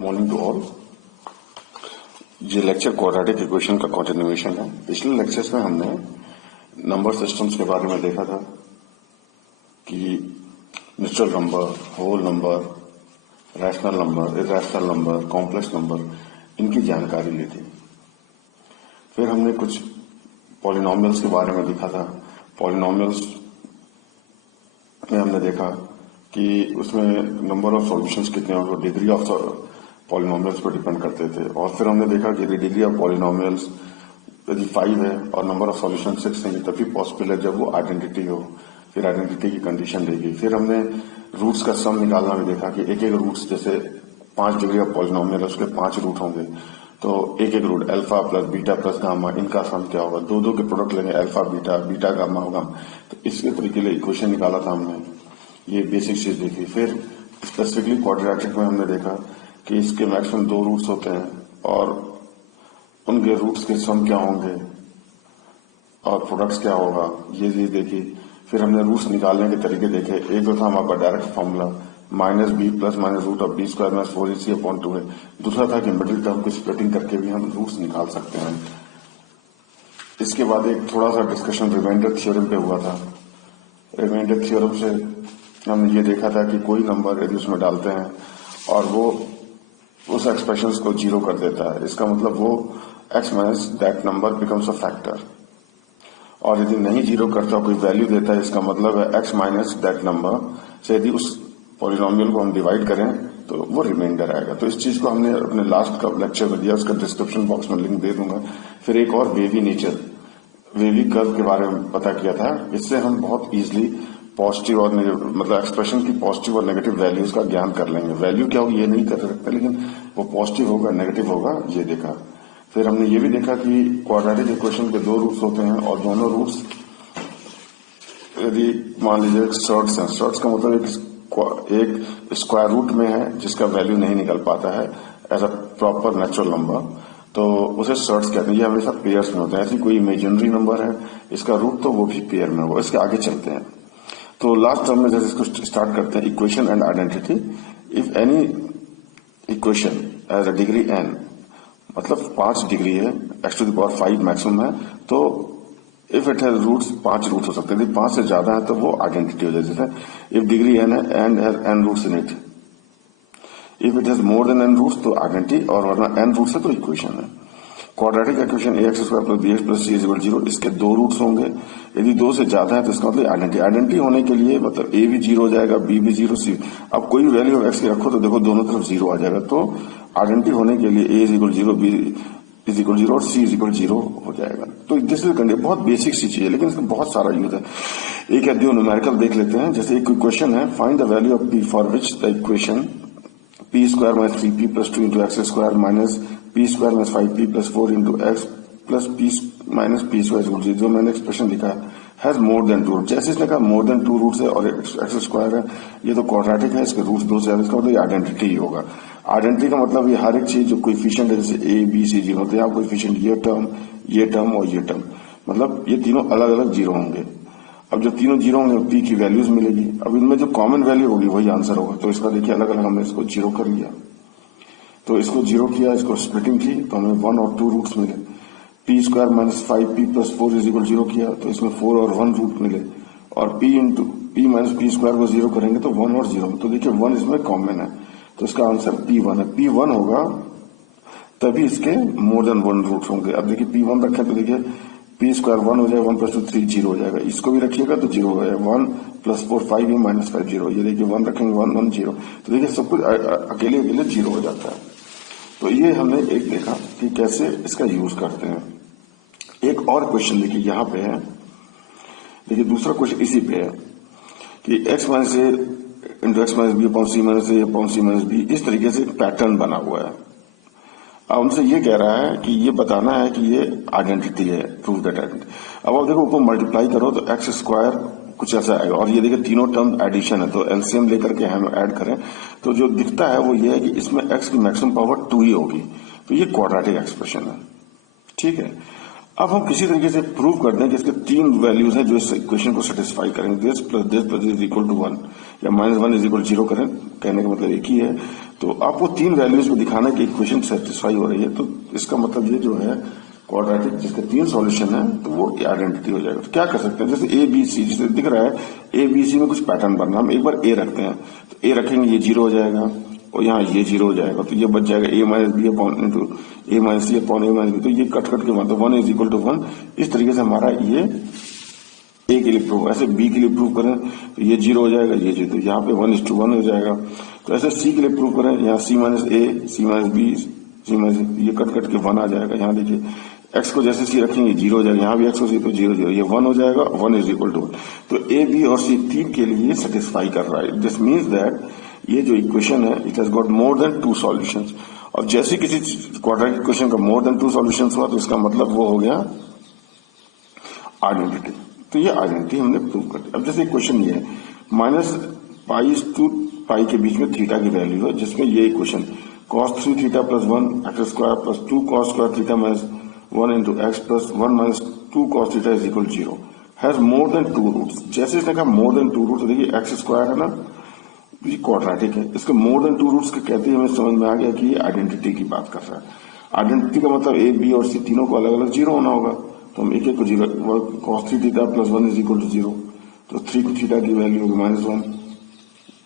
Morning to all. ये lecture quadratic equation का continuation है। पिछले लेक्चर्स में हमने नंबर सिस्टम्स के बारे में देखा था कि natural number, whole number, rational number, irrational number, complex number, इनकी जानकारी ली थी। फिर हमने कुछ पॉलिनोमियल्स के बारे में देखा था। पॉलिनोमियल्स में हमने देखा कि उसमें नंबर ऑफ सॉल्यूशंस कितने होंगे, डिग्री ऑफ पॉलिनोमियल्स पर डिपेंड करते थे। और फिर हमने देखा कि डिग्री ऑफ पॉलिनोमियल्स यदि 5 है और नंबर ऑफ सॉल्यूशन 6 नहीं, तभी पॉसिबल है जब वो आइडेंटिटी हो। फिर आइडेंटिटी की कंडीशन देगी। फिर हमने रूट्स का सम निकालना भी देखा कि एक एक रूट्स, जैसे 5 डिग्री ऑफ पॉलिनोमियल उसके 5 रूट होंगे, तो एक एक root alpha plus beta plus gamma, इनका सम क्या होगा, दो के प्रोडक्ट लेंगे, अल्फा बीटा, बीटा गामा होगा। तो इसके तरीके लिए इक्वेशन निकाला था हमने। ये बेसिक चीज देखी। फिर स्पेसिफिकली क्वाड्रेटिक में हमने देखा कि इसके मैक्सिमम 2 रूट्स होते हैं और उनके रूट्स के सम क्या होंगे और प्रोडक्ट्स क्या होगा, ये देखी। फिर हमने रूट्स निकालने के तरीके देखे। एक तो था हमारा direct formula -b plus minus root of b square minus 4ac/2 है। दूसरा था कि मिडिल टर्म की स्प्लिटिंग करके भी हम रूट्स निकाल सकते हैं। इसके बाद एक थोड़ा सा डिस्कशन रिमाइंडर थ्योरम पे हुआ था। रिमाइंडर थ्योरम से हमने ये देखा था कि कोई नंबर यदि उसमें डालते हैं और वो उस एक्सप्रेशन को जीरो कर देता है, इसका मतलब वो x minus that number becomes a factor. और यदि नहीं जीरो करता, कोई वैल्यू देता है, इसका मतलब है x माइनस दैट नंबर से यदि उस पॉलिनोमियल को हम डिवाइड करें तो वो रिमाइंडर आएगा। तो इस चीज को हमने अपने लास्ट का लेक्चर में दिया, उसका डिस्क्रिप्शन बॉक्स में लिंक दे दूंगा। फिर एक और वेवी नेचर, वेवी कर्व के बारे में पता किया था। इससे हम बहुत इजीली पॉजिटिव और मतलब एक्सप्रेशन की पॉजिटिव और नेगेटिव वैल्यूज का ज्ञान कर लेंगे। वैल्यू क्या होगी ये नहीं कर सकते, लेकिन वो पॉजिटिव होगा नेगेटिव होगा, ये देखा। फिर हमने ये भी देखा कि क्वाड्रेटिक इक्वेशन के 2 रूट्स होते हैं और दोनों रूट्स यदि मान लीजिए सर्ट्स हैं, सर्ट्स का मतलब एक स्क्वायर रूट में है जिसका वैल्यू नहीं निकल पाता है as a proper natural number, तो उसे सर्ट्स कहते हैं। ये हमेशा पेयर्स में होते हैं। ऐसी कोई इमेजिनरी नंबर है इसका रूट, तो वो भी पेयर में होगा। इसके आगे चलते हैं। तो लास्ट टर्म में जैसे इसको स्टार्ट करते हैं, equation and identity. If any equation as a degree n, मतलब 5 डिग्री है, x⁵ मैक्सिमम है, तो if it has roots, 5 roots हो सकते हैं। यदि 5 से ज्यादा है तो वो आइडेंटिटी हो जाती है। इफ डिग्री n है and has n roots in it, if it has more than n roots तो आइडेंटिटी, और वरना n रूट्स है तो इक्वेशन है। Quadratic equation ax² plus bx plus c equal 0, इसके 2 रूट्स होंगे। यदि 2 से ज्यादा है तो इसका मतलब आइडेंटिटी। आइडेंटिटी होने के लिए मतलब a भी 0 हो जाएगा, b भी 0, c। अब कोई भी वैल्यू x की रखो तो देखो दोनों तरफ 0 आ जाएगा। तो आइडेंटिटी होने के लिए a is equal 0, b is equal 0 और c इज इक्वल 0 हो जाएगा। तो दिस इज कंडीशन, बहुत बेसिक सी चीज है, लेकिन इसका बहुत सारा यूज है। एक या दो न्यूमेरिकल देख लेते हैं। जैसे एक इक्वेशन है, find the value of p for which the equation p² minus 3p plus 2 into x² minus p² minus 5p plus 4 into x plus p minus p² root, जो मैंने एक्सप्रेशन लिखा हैज मोर देन 2 रूट। जैसे इसने कहा more than 2 roots है और x² है, ये तो क्वाड्रेटिक है, इसके रूट्स 2 से ज्यादा, इसका मतलब ये आइडेंटिटी ही होगा। आइडेंटिटी का मतलब ये हर एक चीज जो कोएफिशिएंट है, जैसे a b c 0 होते हैं, यहाँ कोएफिशिएंट ये टर्म और ये टर्म, मतलब ये तीनों अलग अलग 0 होंगे। अब जो तीनों 0 होंगे p की वैल्यूज मिलेगी। अब इनमें जो कॉमन वैल्यू होगी वही आंसर होगा। तो इसका देखिए अलग अलग हमने इसको 0 कर लिया, तो इसको 0 किया, इसको स्प्लिटिंग की तो हमें 1 और 2 रूट्स मिले। p² minus 5p plus 4 is equal 0 किया तो इसमें 4 और 1 रूट मिले। और p माइनस p² को 0 करेंगे तो 1 और 0, तो देखिए 1 इसमें कॉमन है, तो इसका आंसर p1 है। p1 होगा तभी इसके मोर देन 1 रूट्स होंगे। अब देखिए p1 रखें तो देखिए p² 1 हो जाएगा, 1 प्लस 2 3 0 हो जाएगा। इसको भी रखिएगा तो 0 हो जाएगा। 1 प्लस 4 5 माइनस 5 0, ये देखिए 1 रखेंगे 1 1 0, तो देखिए सब कुछ अकेले अकेले 0 हो जाता है। तो ये हमने एक देखा कि कैसे इसका यूज करते हैं। एक और क्वेश्चन देखिए यहाँ पे है, देखिए दूसरा क्वेश्चन इसी पे है कि x minus a into x minus b upon c minus a upon c minus b, इस तरीके से पैटर्न बना हुआ है। अब हमसे ये कह रहा है कि ये बताना है कि ये आइडेंटिटी है, प्रूव दैट आइडेंटिटी। अब आप देखो ऊपर मल्टीप्लाई करो तो x² कुछ ऐसा आएगा, और ये देखिए तीनों टर्म एडिशन है, तो एलसीएम लेकर के हम ऐड करें तो जो दिखता है वो ये है कि इसमें x की मैक्सिमम पावर 2 ही होगी। तो ये क्वाड्रेटिक एक्सप्रेशन है, ठीक है। अब हम किसी तरीके से प्रूव कर दें कि इसके तीन वैल्यूज हैं जो इस इक्वेशन को सेटिस्फाई करेंगे, this plus is equal to 1 या -1 इज इक्वल 0 करें, कहने का मतलब एक ही है। तो आपको तीन वैल्यूज में दिखाना कि इक्वेशन सेटिस्फाई हो रही है, तो इसका मतलब ये जो है क्वाड्रेटिक जिसके तीन सॉल्यूशन है तो वो आइडेंटिटी हो जाएगा। तो क्या कर सकते हैं, जैसे ए बी सी जिसे दिख रहा है ए बी सी में कुछ पैटर्न बनना, हम एक बार ए रखते हैं तो ए रखेंगे ये 0 हो जाएगा और यहाँ ये 0 हो जाएगा, तो ये बच जाएगा ए माइनस बी अपॉन इंटू ए माइनस सी अपॉन ए माइनस बी, तो ये कट कट के मतलब 1 इज इक्वल टू 1। इस तरीके से हमारा ये ए के लिए प्रूव, ऐसे बी के लिए प्रूव करें तो ये 0 हो जाएगा, ये 0, तो यहाँ पे 1:1 हो जाएगा। तो ऐसे सी के लिए प्रूव करें, यहाँ सी माइनस ए, सी माइनस बी, सी माइनस, ये कट कट के 1 आ जाएगा। यहाँ देखिए एक्स को जैसे सी रखेंगे 0 हो जाएगा, यहाँ भी एक्स को सी तो 0 0, ये 1 हो जाएगा, 1 इज इक्वल टू 1। तो ए बी और सी तीन के लिए सेटिस्फाई कर रहा है। दिस मीन्स दैट ये जो इक्वेशन है it has got more than 2 solutions, और जैसे किसी क्वाड्रेटिक इक्वेशन का मोर देन 2 सॉल्यूशंस हुआ तो इसका मतलब वो हो गया आइडेंटिटी। तो ये आइडेंटिटी हमने प्रूव कर दी। अब जैसे क्वेश्चन ये है -π के बीच में थीटा की वैल्यू है, जिसमें ये equation cos 3 theta plus 1 x square plus 2 cos square theta minus 1 into x plus 1 minus 2 cos theta is equal 0 has more than 2 roots. जैसे इसने कहा मोर देन 2 रूट्स, देखिए एक्स स्क्वायर है ना, ये क्वाड्रेटिक है, इसके मोर देन 2 रूट्स के कहते ही हमें समझ में आ गया कि ये आइडेंटिटी की बात कर रहा है। आइडेंटिटी का मतलब ए बी और सी तीनों को अलग अलग 0 होना होगा, तो हम एक एक को 0 cos 3 theta plus 1 is equal to 0, तो 3 थीटा की वैल्यू होगी -1,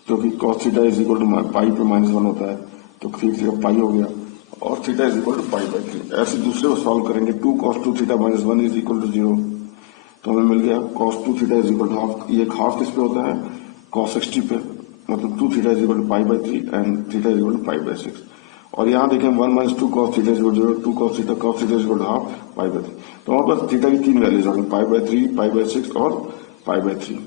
क्योंकि cos theta is equal to pi पे -1 होता है, तो 3 थीटा पाई हो गया, और थीटा इज इक्वल टू π/3। ऐसे दूसरे को सॉल्व करेंगे, 2 cos 2 theta minus 1 is equal to 0, तो हमें मिल गया cos 2 theta is equal to half. ये हाफ किस पे होता है, cos 60 पे, मतलब 2 theta is equal to π/3 and theta is equal to π/6। और यहाँ देखें 1 minus 2 cos theta is equal to 0, 2 cos theta is equal to half π/3। तो हमारे पास थीटा की तीन वैल्यूज होंगी, π/3, π/6 और π/3।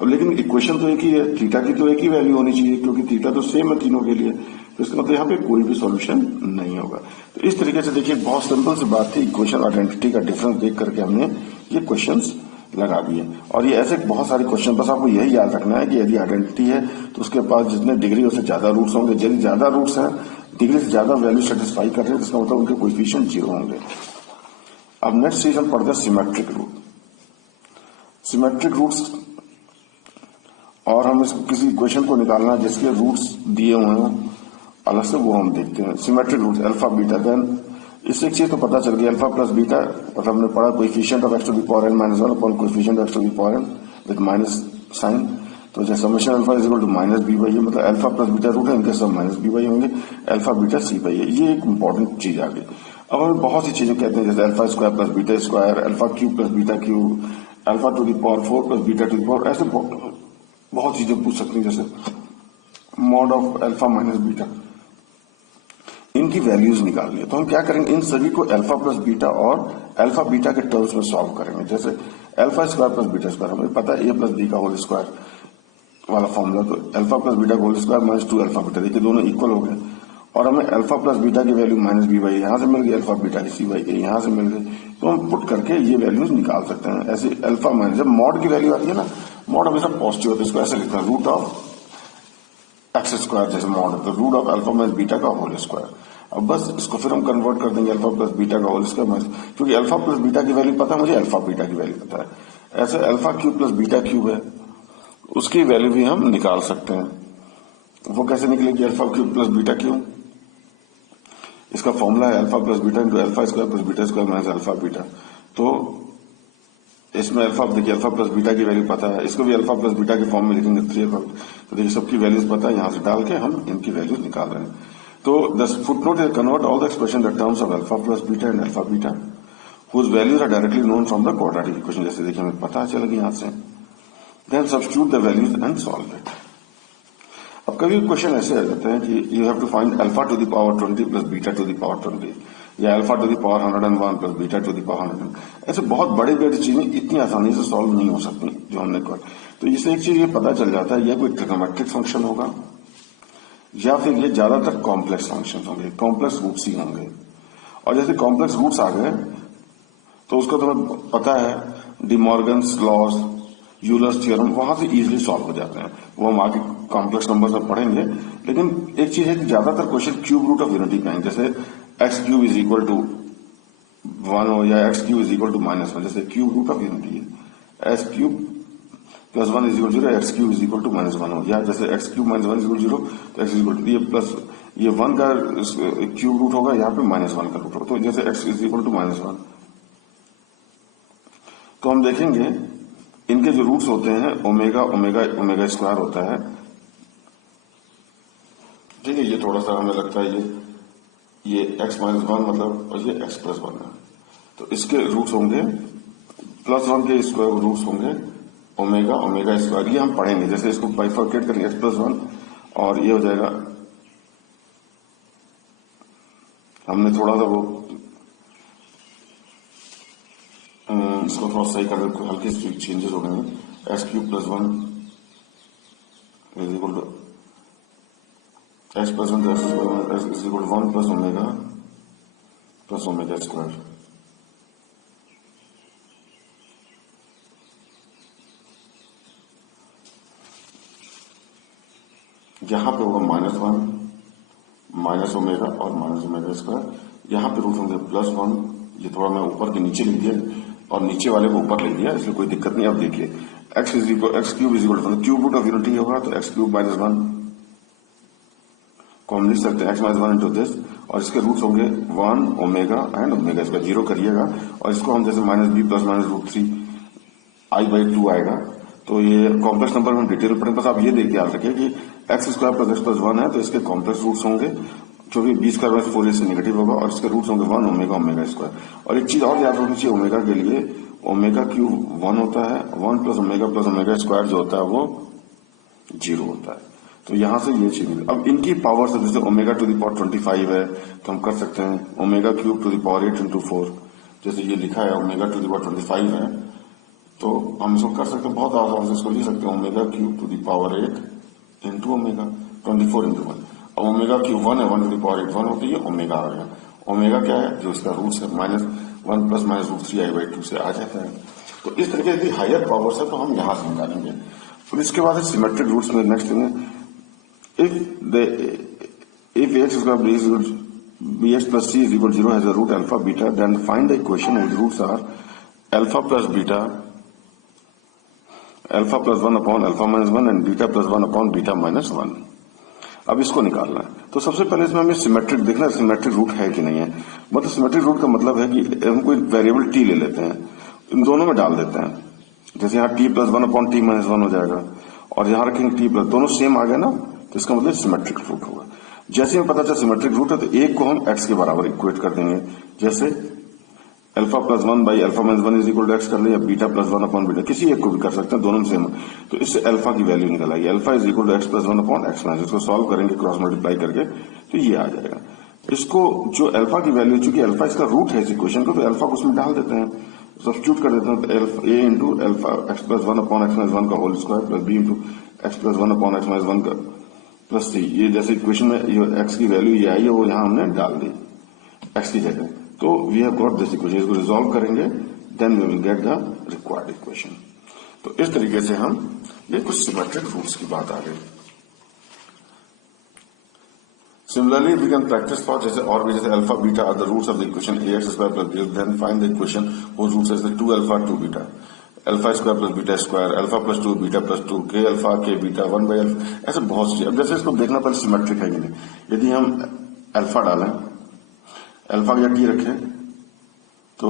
अब लेकिन इक्वेशन तो एक ही है, थीटा की तो एक ही वैल्यू होनी चाहिए, क्योंकि थीटा तो सेम है तीनों के लिए, तो इसका मतलब यहाँ पे कोई भी सॉल्यूशन नहीं होगा। तो इस तरीके से देखिए बहुत सिंपल सी बात थी, इक्वेशन आइडेंटिटी का डिफरेंस देख करके हमने ये क्वेश्चंस लगा दिए। और ये ऐसे बहुत सारे क्वेश्चन, बस आपको यही याद रखना है कि यदि आइडेंटिटी है तो उसके पास जितने डिग्री उससे ज्यादा रूट्स होंगे, यदि ज्यादा रूट्स हैं, डिग्री से ज्यादा वैल्यू सेटिस्फाई कर रहे हैं, इसका मतलब उनके कोएफिशिएंट 0 होंगे। अब नेक्स्ट चीज हम पढ़ते हैं सिमेट्रिक रूट। सिमेट्रिक रूट्स, और हम इस किसी इक्वेशन को निकालना जिसके रूट्स दिए हुए हैं अलग से, वो हम देखते हैं। Symmetric roots alpha beta, then इससे एक चीज तो पता चल गई, अल्फा प्लस बीटा मतलब हमने पढ़ा coefficient of x to the power n minus 1 upon coefficient of x to the power n with minus sign. तो जैसे summation alpha is equal to -b/a, मतलब अल्फा प्लस बीटा रूट है, इनके सब -b/a होंगे, अल्फा बीटा c/a। ये एक important चीज आ गई। अब हमें बहुत सी चीजें कहते हैं, जैसे alpha square plus beta square, alpha cube plus beta cube, alpha to the power 4 plus beta to the power, ऐसे बहुत चीजें पूछ सकती हैं, जैसे mod of alpha minus beta, इनकी वैल्यूज निकालनी है। तो हम क्या करेंगे, इन सभी को अल्फा प्लस बीटा और अल्फा बीटा के टर्म्स में सॉल्व करेंगे। जैसे alpha square plus beta square, हमें पता है ए प्लस बी का होल स्क्वायर वाला फॉर्मूला, तो अल्फा प्लस बीटा का whole square minus 2 alpha beta, देखिए दोनों इक्वल हो गए, और हमें अल्फा प्लस बीटा की वैल्यू -b/a यहाँ से मिल गई, अल्फा बीटा की c/a यहाँ से मिल गई, तो हम पुट करके ये वैल्यूज निकाल सकते हैं। ऐसे अल्फा माइनस, जब मॉड की वैल्यू आती है ना, मॉड हमेशा पॉजिटिव होता है, इसको ऐसे लिखते हैं रूट ऑफ एक्स स्क्वायर, जैसे मॉड है तो root of alpha minus beta का होल स्क्वायर। अब बस इसको फिर हम कन्वर्ट कर देंगे अल्फा प्लस बीटा का होल स्क्वायर माइनस, क्योंकि अल्फा प्लस बीटा की वैल्यू पता है मुझे, अल्फा बीटा की वैल्यू पता है। ऐसे alpha cube plus beta cube है, उसकी वैल्यू भी हम निकाल सकते हैं। वो कैसे निकलेगी, alpha cube plus beta cube, इसका फॉर्मूला है alpha plus beta into alpha square plus beta square minus alpha beta. तो इसमें अल्फा, देखिए अल्फा प्लस बीटा की वैल्यू पता है, इसको भी अल्फा प्लस बीटा के फॉर्म में लिखेंगे 3 अल्फा, तो देखिए सबकी वैल्यूज पता है, यहां से डाल के हम इनकी वैल्यूज निकाल रहे हैं। तो the footnote is convert all the expression the terms of alpha plus beta and alpha beta whose values are directly known from the quadratic equation. जैसे देखिए हमें पता चल गया यहां से, then substitute the values and solve it. अब कभी क्वेश्चन ऐसे आ जाते हैं कि you have to find alpha to the power 20 plus beta to the power 20, या alpha to the power 101 plus beta to the power 100। ऐसे बहुत बड़ी बड़ी चीजें इतनी आसानी से सॉल्व नहीं हो सकती जो हमने कहा। तो इससे एक चीज ये पता चल जाता है, यह कोई ट्रिग्नोमेट्रिक फंक्शन होगा या फिर ये ज्यादातर कॉम्प्लेक्स फंक्शन होंगे, कॉम्प्लेक्स रूट्स ही होंगे। और जैसे कॉम्प्लेक्स रूट्स आ गए तो उसको तुम्हें पता है, De Morgan's laws, Euler's theorem, वहां से इजीली सॉल्व हो जाते हैं, वो हम आगे कॉम्प्लेक्स नंबर्स में पढ़ेंगे। लेकिन एक चीज है कि ज्यादातर question cube root of unity का है, जैसे x cube is equal to 1 हो या x cube is equal to -1, जैसे क्यूब रूट ऑफ यूनिटी है, x cube plus 1 is equal 0, x cube is equal to -1 हो, या जैसे एक्स क्यूब -1 इज इक्वल 0, तो एक्स इज इक्वल टू ये plus ये 1 का क्यूब रूट होगा, यहाँ पे -1 का रूट होगा, तो जैसे एक्स इज इक्वल टू -1। तो हम देखेंगे इनके जो रूट्स होते हैं ओमेगा ओमेगा ओमेगा स्क्वायर होता है, ठीक है। ये थोड़ा सा हमें लगता है ये x -1 मतलब, और ये x +1 है, तो इसके रूट्स होंगे +1 के स्क्वायर रूट्स होंगे ओमेगा ओमेगा स्क्वायर। ये हम पढ़ेंगे, जैसे इसको बाइफर्केट करेंगे x +1 और ये हो जाएगा, हमने थोड़ा सा वो इसको थोड़ा सही कर दें, हल्के से चेंजेस हो गए हैं। X cube +1 is equal to x +1 is equal to 1 + omega square. यहां पे होगा -1 माइनस ओमेगा और माइनस ओमेगा स्क्वायर। यहाँ पे रूट होंगे +1, ये थोड़ा मैं ऊपर के नीचे लिख दिया और नीचे वाले को ऊपर लिख दिया, इसलिए कोई दिक्कत नहीं। अब देखिए x cube is equal to cube root of unity होगा, तो एक्स क्यूब -1 को हम लिख सकते हैं x -1 इंटू दिस, और इसके रूट्स होंगे 1 ओमेगा एंड ओमेगा, इसका 0 करिएगा और इसको हम जैसे -b + -√3 I/2 आएगा। तो ये कॉम्प्लेक्स नंबर में हम डिटेल पढ़ें, बस आप ये देख के याद रखिए कि x² + x +1 है, तो इसके कॉम्प्लेक्स रूट्स होंगे, जो भी b² में 4 से नेगेटिव होगा, और इसके रूट्स होंगे 1 ओमेगा ओमेगा स्क्वायर। और एक चीज और याद रखनी चाहिए, ओमेगा के लिए ओमेगा क्यूब 1 होता है, 1 + ओमेगा स्क्वायर जो होता है वो 0 होता है। तो यहां से ये चीज, अब इनकी पावर से, जैसे ओमेगा टू द पावर 25 है, तो हम कर सकते हैं omega cube two the power 8 × 4, जैसे ये लिखा है ओमेगा टू द पावर 25 है, तो हम इसको कर सकते हैं बहुत आसान से, इसको लिख सकते हैं omega cube two the power 8 into omega 24 × 1। अब ओमेगा क्यूब 1 है, 1 टू द पावर 8 1 होती है, ओमेगा आ गया। ओमेगा क्या है, जो इसका रूट्स है -1 + -√3 I/2 से आ जाता है। तो इस तरीके की हायर पावर्स है, तो हम यहां से निकालेंगे। फिर इसके बाद सिमेट्रिक रूट्स में next thing, if ax² bx + c is equal to 0 has a root alpha beta, then find the equation whose roots are alpha plus beta, alpha + 1 upon alpha - 1 and beta + 1 upon beta - 1। अब इसको निकालना है, तो सबसे पहले इसमें हमें symmetric देखना है, सिमेट्रिक रूट है कि नहीं है। मतलब सिमेट्रिक रूट का मतलब है कि हम कोई वेरिएबल t ले लेते हैं, इन दोनों में डाल देते हैं, जैसे यहाँ t + 1 upon t - 1 हो जाएगा, और यहाँ रखेंगे t +, दोनों सेम आ गए ना, तो इसका मतलब सिमेट्रिक रूट होगा। जैसे हमें पता चला सिमेट्रिक रूट है, तो एक को हम x के बराबर इक्वेट कर देंगे, जैसे alpha +1 / alpha - 1 is equal to x कर ले, या बीटा +1 अपॉन बीटा, किसी एक को भी कर सकते हैं, दोनों में सेम। तो इससे अल्फा की वैल्यू निकल आएगी, alpha is equal to x + 1 upon x - इसको सॉल्व करेंगे क्रॉस मल्टीप्लाई करके, तो ये आ जाएगा। इसको जो अल्फा की वैल्यू, चूंकि अल्फा इसका रूट है इस इक्वेशन को, तो अल्फा को उसमें डाल देते हैं, सब्स्टिट्यूट कर देते हैं, तो a into alpha x + 1 upon x - 1 का whole square plus b into x + 1 upon x - 1 का प्लस c। ये जैसे इक्वेशन में ये x की वैल्यू ये आई है, वो यहाँ हमने डाल दी x की जगह, तो we have got this equation. इसको रिजॉल्व करेंगे, then we will get the required equation. तो इस तरीके से हम, ये कुछ सिमेट्रिक रूट्स की बात आ गई। Similarly we can practice for, जैसे और भी, जैसे alpha beta are the roots of the equation ax² + b, then find the equation whose roots is 2 alpha 2 beta, alpha square plus beta square, alpha + 2 beta + 2, k alpha k beta 1/अल्फा, ऐसे बहुत सी। अब जैसे इसको देखना पहले सिमेट्रिक है कि नहीं। यदि हम अल्फा डालें, अल्फा या टी रखें, तो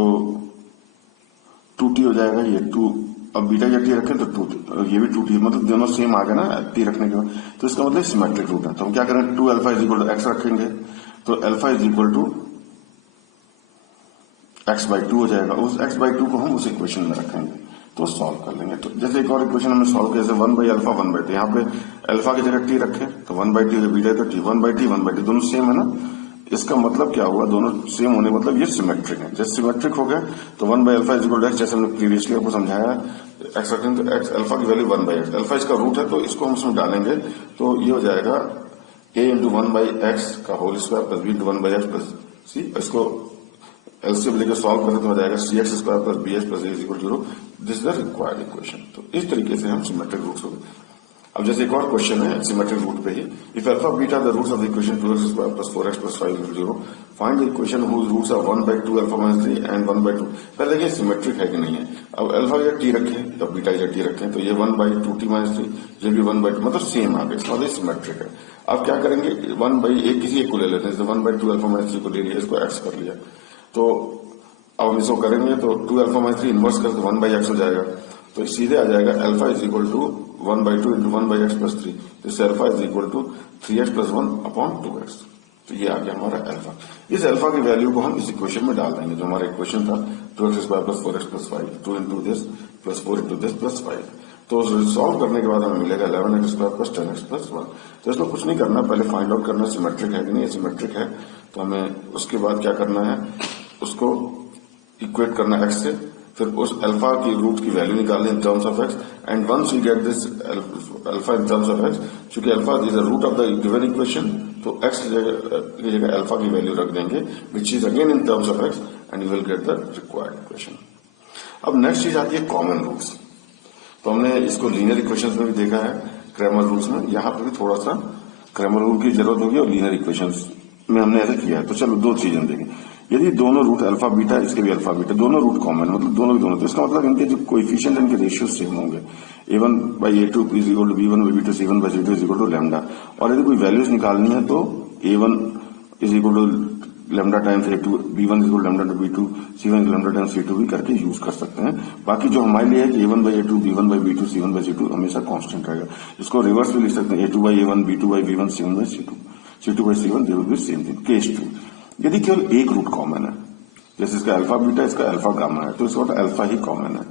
2t हो जाएगा, ये 2। अब बीटा या टी रखें तो 2, ये भी 2t, मतलब दोनों सेम आ गए ना टी रखने के बाद, तो इसका मतलब सिमेट्रिक रूट है। तो हम क्या करें, 2 alpha is equal to x रखेंगे, तो alpha is equal to x/2 हो जाएगा। उस x/2 को हम उस इक्वेशन में रखेंगे, तो सॉल्व कर लेंगे। तो जैसे एक और इक्वेशन हमने सॉल्व किया, जैसे 1/अल्फा 1/t, यहाँ पे अल्फा की जगह t रखे, तो 1/t बीटा का t, 1/t 1/t दोनों सेम है ना। इसका मतलब क्या हुआ, दोनों सेम होने मतलब ये सिमेट्रिक है। जैसे सिमेट्रिक हो गए, तो 1/अल्फा इज इक्वल टू x, जैसे हमने प्रीवियसली आपको समझाया, x रखेंगे तो x अल्फा की वैल्यू 1/x, अल्फा इसका रूट है, तो इसको हम उसमें डालेंगे, तो ये हो जाएगा a इंटू 1/x का whole square plus b into 1/x plus c। इसको एलसीएम लेकर सॉल्व करें तो हो जाएगा cx² + bx + a = 0। This is the required equation. तो इस तरीके से हम सिमेट्रिक रूट्स हो गए। अब जैसे एक और क्वेश्चन है सिमेट्रिक रूट पे ही, if alpha beta the roots of the equation 2x² + 4x + 5 = 0, find the equation whose roots are 1/2 alpha minus 3 and 1/2। पहले देखिए सिमेट्रिक है कि नहीं है। अब अल्फा या टी रखें, अब बीटा या टी रखें, तो ये 1/2 t माइनस 3, ये भी 1/2, मतलब सेम आ गया, इसका मतलब सिमेट्रिक है। अब क्या करेंगे, 1/1 किसी एक को ले लेते हैं, जैसे 1/2 अल्फा माइनस 3 को ले लिया, इसको x कर लिया, तो अब हम इसको करेंगे तो 2 अल्फा माइनस 3 इनवर्स कर तो 1/x हो जाएगा, तो सीधे आ जाएगा alpha is equal to 1/2 into 1/x + 3, तो alpha is equal to 3x + 1/2x। तो ये आ गया हमारा अल्फा। इस अल्फा की वैल्यू को हम इस इक्वेशन में डाल देंगे, जो हमारा इक्वेशन था 2x² + 4x + 5, 2 into this plus 4 into this plus 5। तो सॉल्व करने के बाद हमें मिलेगा 11x² + 10x + 1। तो इसमें कुछ नहीं करना, पहले फाइंड आउट करना सिमेट्रिक है कि नहीं। सिमेट्रिक है तो हमें उसके बाद क्या करना है, उसको इक्वेट करना x से, फिर उस अल्फा की रूट की वैल्यू निकालनी in terms of x, and once we get this alpha in terms of x, क्योंकि alpha is the root of the given equation, तो x की जगह अल्फा की वैल्यू रख देंगे which is again in terms of x, and you will get the required equation. अब next चीज आती है कॉमन रूट्स। तो हमने इसको लीनियर इक्वेशंस में भी देखा है, क्रैमर रूल्स में, यहाँ पे भी थोड़ा सा क्रैमर रूल की जरूरत होगी और लीनियर इक्वेशंस में हमने ऐसा किया है। तो चलो दो चीजें देखें, यदि दोनों रूट अल्फा बीटा, इसके भी अल्फा बीटा, दोनों रूट कॉमन, मतलब दोनों भी दोनों, तो इसका मतलब इनके जो कोएफिशिएंट, इनके रेशियो सेम होंगे। a1/a2 = b1/b2, c1/c2 = lambda. और यदि कोई वैल्यूज निकालनी है तो a1 = lambda times a2, b1 = lambda two b2, c1 = lambda times c2 भी करके यूज कर सकते हैं। बाकी जो हमारे लिए है कि a1/a2, b1/b2, c1/c2 हमेशा कांस्टेंट रहेगा। इसको रिवर्स भी लिख सकते हैं, a2/a1, b2/b1, c1/c2, c2/c1, they will be same thing. Case 2, यदि केवल एक रूट कॉमन है, जैसे इसका अल्फा बीटा, इसका अल्फा गामा है, तो इसका मतलब अल्फा ही कॉमन है,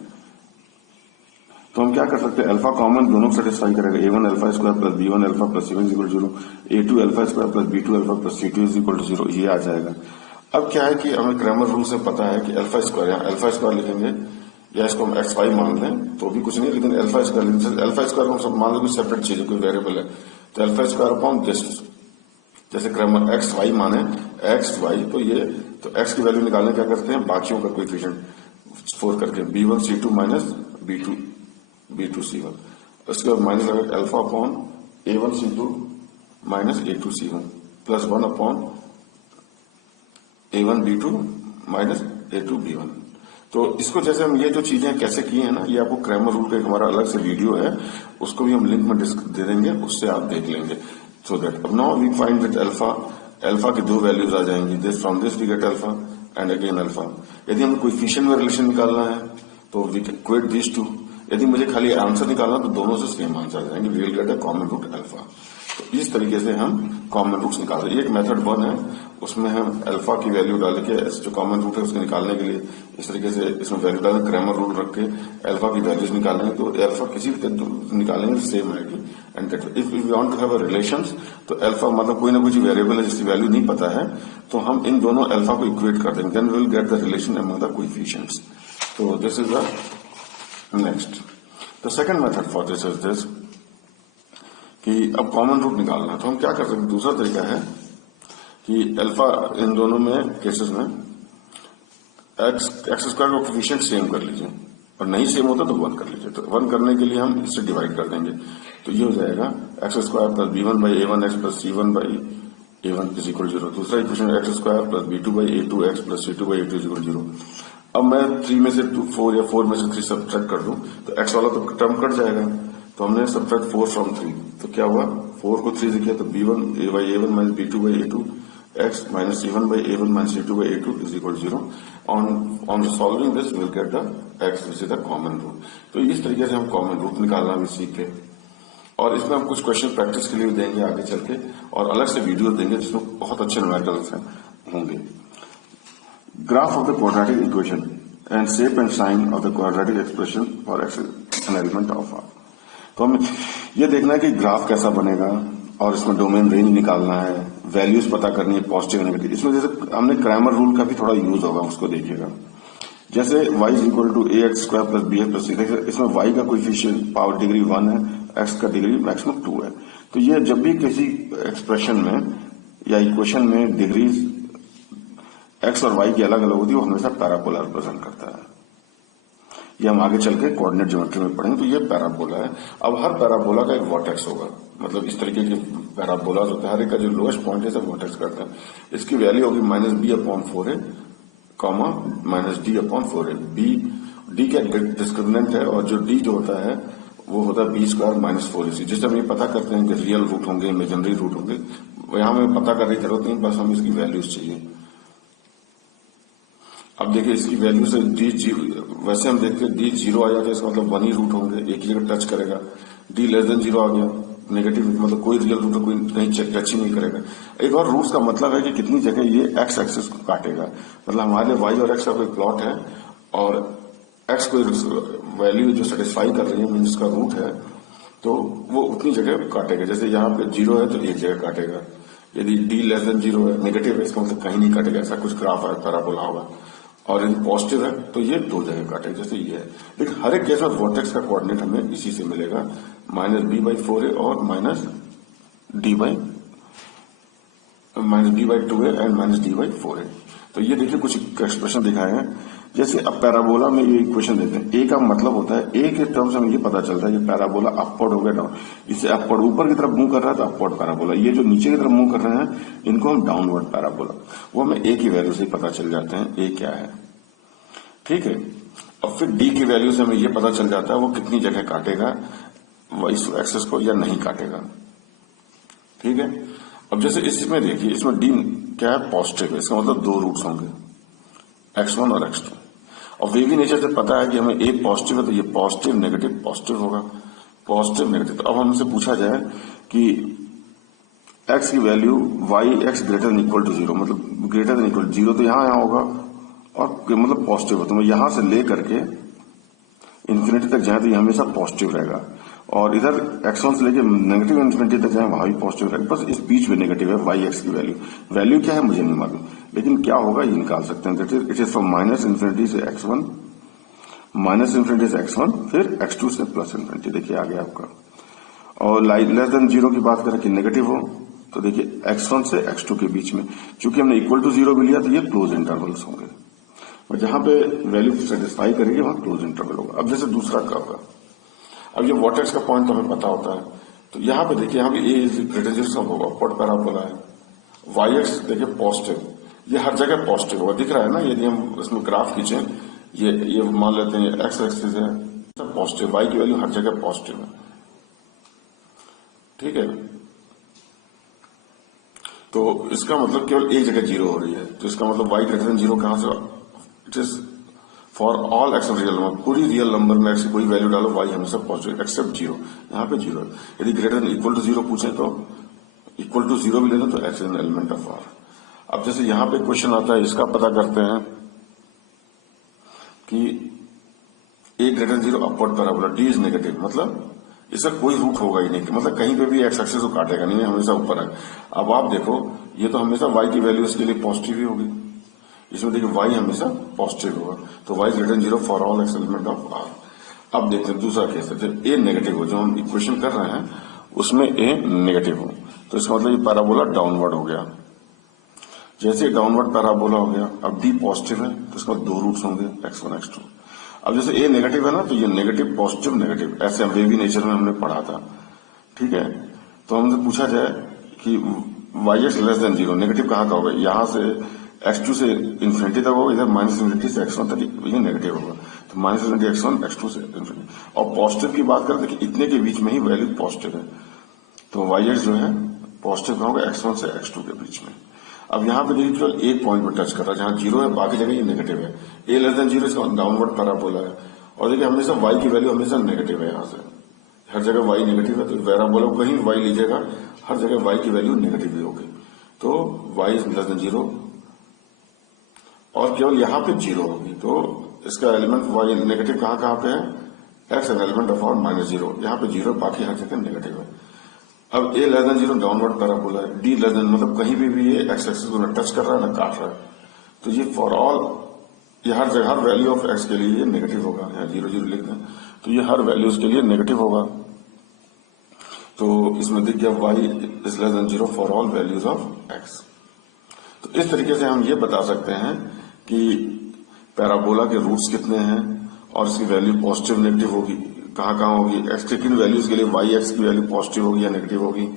तो हम क्या कर सकते हैं, अल्फा कॉमन दोनों को सेटिस्फाई करेगा। a1 alpha square plus b1 alpha plus c1 = 0, a2 alpha square plus b2 alpha plus c2 = 0, ये आ जाएगा। अब क्या है कि हमें क्रैमर रूल से पता है कि अल्फा स्क्वायर, यहाँ अल्फा स्क्वायर लिखेंगे या इसको हम x5 मान लें तो भी कुछ नहीं, लेकिन अल्फा स्क्वायर, अल्फा स्क्वायर को हम मान लो कोई सेपरेट चीज है, कोई वेरिएबल है, तो अल्फा स्क्वायर अपॉन दिस, जैसे क्रैमर xy माने xy, तो ये तो x की वैल्यू निकालने क्या करते हैं, बाकियों का कोएफिशिएंट 4 करके b1 c2 minus b2 c1, उसके बाद माइनस लगा alpha upon a1 c2 minus a2 c1 plus 1 upon a1 b2 minus a2 b1। तो इसको जैसे हम ये जो चीजें कैसे की है ना, ये आपको क्रैमर रूल का एक हमारा अलग से वीडियो है, उसको भी हम लिंक में दे देंगे, उससे आप देख लेंगे। सो दैट अब now we find with alpha की दो वैल्यूज आ जाएंगी, this from this we get alpha and again alpha. यदि हमें कोएफिशिएंट में रिलेशन निकालना है तो we can equate this to, यदि मुझे खाली आंसर निकालना तो दोनों से सेम आंसर जाएंगे, we will get a common root alpha. तो इस तरीके से हम कॉमन रूट्स निकाल रहे हैं। एक मेथड 1 है, उसमें हम अल्फा की वैल्यू डाल के जो कॉमन रूट है उसको निकालने के लिए इस तरीके से इसमें वैल्यू डाल क्रैमर रूल रख के अल्फा की वैल्यूज निकालेंगे, तो अल्फा किसी भी निकालेंगे सेम आएगी। And that if we want to have a relations, तो अल्फा मतलब कोई ना कोई वेरिएबल है जिसकी वैल्यू नहीं पता है, तो हम इन दोनों अल्फा को इक्वेट कर देंगे, then we will get the relation among the coefficients. तो this is the next. The second method for this is this कि अब कॉमन रूट निकालना है, तो हम क्या कर सकते हैं, दूसरा तरीका है कि अल्फा इन दोनों में केसेस में एक्स स्क्वायर का कोएफिशिएंट सेम कर लीजिए, और नहीं सेम होता तो 1 कर लीजिए। तो 1 करने के लिए हम इससे डिवाइड कर देंगे, तो ये हो जाएगा x square plus b1/a1x plus c1/a1 = 0। दूसरा equation x square plus b2/a2x plus c2/a2 = 0। अब मैं 3 में से 4 या 4 में से 3 सब्ट्रैक्ट कर दूं तो x वाला तो टर्म कट जाएगा, तो हमने सब्ट्रैक्ट 4 फ्रॉम 3, तो क्या हुआ, 4 को 3 से किया तो b1/a1 माइनस b2/a2 x माइनस c1/a1 माइनस c2/a2 = 0। On solving this will get the x which is the common root. तो इस तरीके से हम कॉमन रूट निकालना भी सीख गए, और इसमें हम कुछ क्वेश्चन प्रैक्टिस के लिए भी देंगे आगे चल के, और अलग से वीडियो देंगे जिसमें बहुत अच्छे न्यूमेरिकल्स होंगे। Graph of the quadratic equation and shape and sign of the quadratic expression for x an element of R. तो हमें ये देखना है कि ग्राफ कैसा बनेगा, और इसमें डोमेन रेंज निकालना है, वैल्यूज पता करनी है पॉजिटिव नेगेटिव। इसमें जैसे हमने क्रैमर रूल का भी थोड़ा यूज होगा, उसको देखिएगा। जैसे y = ax² plus bx plus c, इसमें y का कोएफिशिएंट पावर डिग्री 1 है, x का डिग्री मैक्सिमम 2 है। तो ये जब भी किसी एक्सप्रेशन में या इक्वेशन में डिग्रीज x और y की अलग अलग होती है, वो हमेशा पैराबोला रिप्रेजेंट करता है। ये हम आगे चल के कोऑर्डिनेट ज्योमेट्री में पढ़ेंगे। तो ये पैराबोला है। अब हर पैराबोला का एक वर्टेक्स होगा, मतलब इस तरीके के पैराबोला होते हैं, हर एक का जो लोएस्ट पॉइंट है सब वर्टेक्स करते हैं। इसकी वैल्यू होगी -b/4a, -d/4a। डी का डिस्क्रिमिनेंट है, और जो डी जो होता है वो होता है b² - 4ac। जैसे हम ये पता करते हैं कि रियल रूट होंगे, इमेजिनरी रूट होंगे, यहां हमें पता करने की जरूरत नहीं, बस हम इसकी वैल्यूज चाहिए। अब देखिए इसकी वैल्यू से डी जीरो, वैसे हम देखते हैं डी 0 आ जाता है, इसका मतलब 1 ही रूट होंगे, एक ही जगह टच करेगा। डी <0 आ गया, नेगेटिव, मतलब कोई रियल रूट कोई कहीं टच ही नहीं करेगा। एक और रूट्स का मतलब है कि कितनी जगह ये एक्स एक्सिस को काटेगा, मतलब हमारे लिए वाई और एक्स का कोई प्लॉट है और एक्स कोई वैल्यू जो सेटिस्फाई कर रही है, मीन इसका रूट है, तो वो उतनी जगह काटेगा। जैसे यहाँ पे 0 है तो एक जगह काटेगा, यदि डी <0 है, नेगेटिव है, इसका मतलब कहीं नहीं काटेगा, ऐसा कुछ ग्राफ है पैराबोला होगा। और यदि पॉजिटिव है तो ये 2 जगह काटेगा, जैसे ये है। लेकिन हर एक केस में वर्टेक्स का कोऑर्डिनेट हमें इसी से मिलेगा, -b/4a और -d/2a एंड -d/4a। तो ये देखिए कुछ एक्सप्रेशन दिखाए हैं। जैसे अब पैराबोला में ये इक्वेशन देते हैं, ए का मतलब होता है, ए के टर्म्स में ये पता चलता है ये पैराबोला अपवर्ड हो गया डाउन, इसे अपवर्ड ऊपर की तरफ मूव कर रहा है तो अपवर्ड पैराबोला, ये जो नीचे की तरफ मूव कर रहे हैं इनको हम डाउनवर्ड पैराबोला। वो हमें ए की वैल्यू से ही पता चल जाते हैं ए क्या है, ठीक है। और फिर डी की वैल्यू से हमें ये पता चल जाता है वो कितनी जगह काटेगा इस एक्सेस को या नहीं काटेगा, ठीक है। अब जैसे इसमें देखिए, इसमें डी क्या है, पॉजिटिव है, इसका मतलब 2 रूट्स होंगे, x1 और x2। और वेवी नेचर से पता है कि हमें ए पॉजिटिव है तो ये पॉजिटिव नेगेटिव पॉजिटिव होगा, पॉजिटिव नेगेटिव। तो अब हमसे पूछा जाए कि x की वैल्यू y(x > 0), मतलब ग्रेटर देन इक्वल 0, तो यहां होगा, और मतलब पॉजिटिव हो, तो मैं यहां से ले करके इन्फिनिटी तक जाए तो ये हमेशा पॉजिटिव रहेगा, और इधर x1 से लेके नेगेटिव इन्फिनिटी तक जाए वहां भी पॉजिटिव रहेगा। बस इस बीच में नेगेटिव है, y(x) की वैल्यू क्या है मुझे नहीं मालूम, लेकिन क्या होगा ये निकाल सकते हैं। इट इज फ्रॉम -इन्फिनिटी से x1, -इन्फिनिटी से x1, फिर x2 से +इन्फिनिटी। देखिए आ गया आपका। और <0 की बात करें कि नेगेटिव हो, तो देखिए x1 से x2 के बीच में, चूंकि हमने =0 भी लिया तो ये क्लोज इंटरवल्स होंगे, और जहां पे वैल्यू सेटिस्फाई करेगी वहां क्लोज इंटरवल होगा। अब जैसे दूसरा कर्व है, अब ये वर्टेक्स का पॉइंट तो हमें पता होता है, तो यहाँ पे देखिए, यहाँ पे ए ग्रेटर होगा, अपवर्ड पैराबोला है, y(x) देखिए पॉजिटिव, ये हर जगह पॉजिटिव होगा, दिख रहा है ना। यदि हम इसमें ग्राफ खींचे, ये मान लेते हैं x एक्सिस है, सब पॉजिटिव, y की वैल्यू हर जगह पॉजिटिव है, ठीक है। तो इसका मतलब केवल एक जगह 0 हो रही है, तो इसका मतलब y < 0 कहां से, it is for all x real number, पूरी रियल नंबर में एक्स की कोई वैल्यू डालो y हमेशा पॉजिटिव एक्सेप्ट 0, यहाँ पे 0। यदि < 0 पूछे तो =0 भी लेना तो x N element of r। अब जैसे यहाँ पे क्वेश्चन आता है, इसका पता करते हैं कि a < 0 upward parabola, d is negative, मतलब इसका कोई रूट होगा ही नहीं, मतलब कहीं पे भी एक्स एक्सिस को काटेगा नहीं, हमेशा ऊपर है। अब आप देखो, ये तो हमेशा y की वैल्यू इसके लिए पॉजिटिव ही होगी, इसमें देखिए y हमेशा पॉजिटिव होगा, तो y > 0 for all x element of r। अब देखते हैं दूसरा केस है, जब a नेगेटिव हो, जो हम इक्वेशन कर रहे हैं उसमें a नेगेटिव हो, तो इसका मतलब ये पैराबोला डाउनवर्ड हो गया। जैसे डाउनवर्ड पैराबोला हो गया, अब d पॉजिटिव है तो इसका 2 रूट्स होंगे, x1 x2। अब जैसे a नेगेटिव है ना, तो ये नेगेटिव पॉजिटिव नेगेटिव, ऐसे वेवी नेचर में हमने पढ़ा था, ठीक है। तो हमसे पूछा जाए कि y(x < 0), नेगेटिव कहाँ का होगा, यहाँ से x2 से इन्फिनिटी तक होगा, इधर -इन्फिनिटी से x1 तक ये नेगेटिव होगा, तो -इन्फिनिटी x1 x2 से इन्फिनिटी। और पॉजिटिव की बात करें, देखिए इतने के बीच में ही वैल्यू पॉजिटिव है, तो y(x) जो है पॉजिटिव का होगा x1 से x2 के बीच में। अब यहाँ पे देखिए केवल एक पॉइंट पर टच कर रहा है जहां 0 है, बाकी जगह ये नेगेटिव है, a < 0 इसका डाउनवर्ड पैराबोला है। और देखिए हमेशा y की वैल्यू हमेशा नेगेटिव है, यहाँ से हर जगह y नेगेटिव है, तो पैराबोला को कहीं y लीजिएगा हर जगह y की वैल्यू नेगेटिव ही होगी, तो y < 0 और केवल यहाँ पे 0 होगी, तो इसका एलिमेंट y नेगेटिव कहाँ पे है, x एन एलिमेंट ऑफ -0, यहाँ पे 0, बाकी हर जगह नेगेटिव है। अब a < 0 डाउनवर्ड पैराबोला है, d < मतलब कहीं भी ये एक्स एक्सिस को न टच कर रहा है न काट रहा है, तो ये फॉर ऑल, ये हर जगह हर वैल्यू ऑफ x के लिए ये नेगेटिव होगा, यहाँ 0 0 लिख दें, तो ये हर वैल्यूज के लिए नेगेटिव होगा। तो इसमें दिख गया y < 0 for all values of x। तो इस तरीके से हम ये बता सकते हैं कि पैराबोला के रूट्स कितने हैं और इसकी वैल्यू पॉजिटिव नेगेटिव होगी, कहाँ होगी, एक्स की किन वैल्यूज के लिए वाई एक्स की वैल्यू पॉजिटिव होगी या नेगेटिव होगी,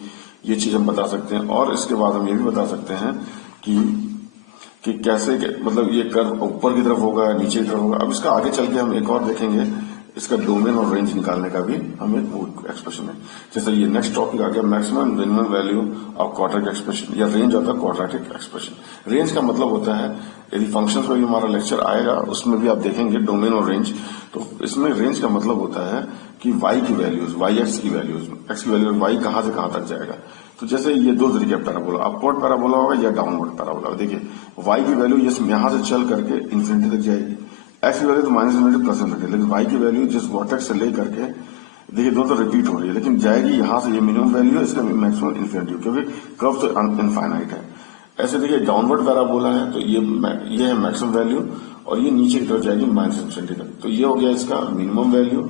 ये चीज हम बता सकते हैं। और इसके बाद हम ये भी बता सकते हैं कि कैसे मतलब ये कर्व ऊपर की तरफ होगा नीचे की तरफ होगा। अब इसका आगे चल के हम एक और देखेंगे, इसका डोमेन और रेंज निकालने का भी हमें एक्सप्रेशन है। जैसे ये नेक्स्ट टॉपिक आ गया maximum minimum value of quadratic expression या range of the quadratic expression. Range का मतलब होता है, यदि फंक्शंस में भी हमारा लेक्चर आएगा उसमें भी आप देखेंगे डोमेन और रेंज। तो इसमें रेंज का मतलब होता है कि वाई की वैल्यूज, वाई एक्स की वैल्यूज वाई कहां से कहां तक जाएगा। तो जैसे ये दो तरीके पैराबोला, अपवर्ड पैराबोला होगा या डाउनवर्ड पैराबोला। देखिए वाई की वैल्यू यहां से चल करके इन्फिनिटी तक जाएगी, एक्स की वैल्यू तो माइनस इन्फिनिटी प्लस इन्फिनिटी, लेकिन वाई की वैल्यू जिस वर्टेक्स से लेकर के, देखिए दोनों तो रिपीट हो रही है, लेकिन जाएगी यहां से, ये मिनिमम वैल्यू है, इसका मैक्सिमम इन्फिनिटी, क्योंकि कर्व तो इनफाइनाइट है। ऐसे देखिए डाउनवर्ड पैराबोला है तो ये है मैक्सिमम वैल्यू और ये नीचे की तरफ जाएगी माइनस इन्फिनिटी तक, तो ये हो गया इसका मिनिमम वैल्यू।